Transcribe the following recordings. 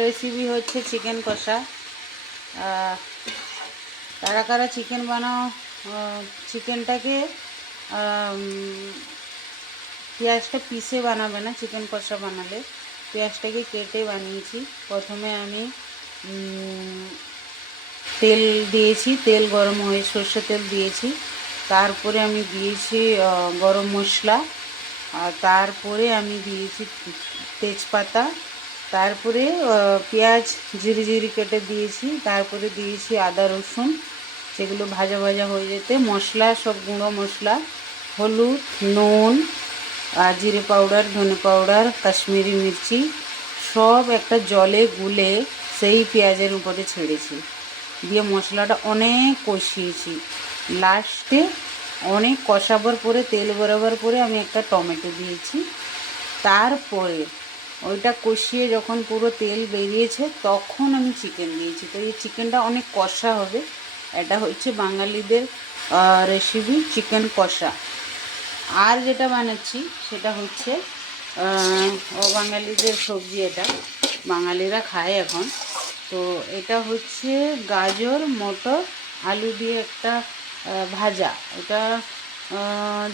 Recipe হচ্ছে chicken কষা। কারা কারা চিকেন বানাও, চিকেনটাকে পেঁয়াজটা পিষে বানাবে না, চিকেন কষা বানালে পেঁয়াজটাকে কেটে বানিয়েছি। প্রথমে আমি তেল দিয়েছি, তেল গরম হয়ে সর্ষে তেল দিয়েছি, তারপরে আমি দিয়েছি গরম মশলা, আর তারপরে আমি দিয়েছি তেজপাতা, তারপরে পেঁয়াজ জিরি জিরি কেটে দিয়েছি, তারপরে দিয়েছি আদা রসুন, সেগুলো ভাজা ভাজা হয়ে যেতে মশলা, সব গুঁড়ো মশলা, হলুদ, নুন, আর জিরে পাউডার, ধনে পাউডার, কাশ্মীরি মির্চি সব একটা জলে গুলে সেই পেঁয়াজের উপরে ছেড়েছি, দিয়ে মশলাটা অনেক কষিয়েছি। লাস্টে অনেক কষাবার পরে, তেল বেরোবার পরে আমি একটা টমেটো দিয়েছি। তারপরে ওইটা কষিয়ে যখন পুরো তেল বেরিয়েছে তখন আমি চিকেন দিয়েছি। তো এই চিকেনটা অনেক কষা হবে। এটা হচ্ছে বাঙালিদের রেসিপি, চিকেন কষা। আর যেটা বানাচ্ছি সেটা হচ্ছে বাঙালিদের সবজি, এটা বাঙালিরা খায় এখন। তো এটা হচ্ছে গাজর, মটর, আলু দিয়ে একটা ভাজা। এটা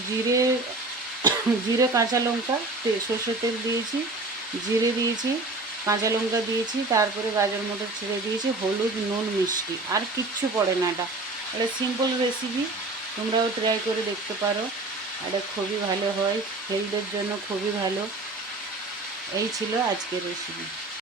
জিরে জিরে কাঁচা লঙ্কা, সর্ষের তেল দিয়েছি, জিরে দিয়েছি, কাঁচা লঙ্কা দিয়েছি, তারপরে গাজর মটর ছেড়ে দিয়েছি, হলুদ, নুন, মিষ্টি, আর কিচ্ছু পড়ে না। এটা সিম্পল রেসিপি, তোমরাও ট্রাই করে দেখতে পারো। এটা খুবই ভালো হয়, হেলথের জন্য খুবই ভালো। এই ছিল আজকের রেসিপি।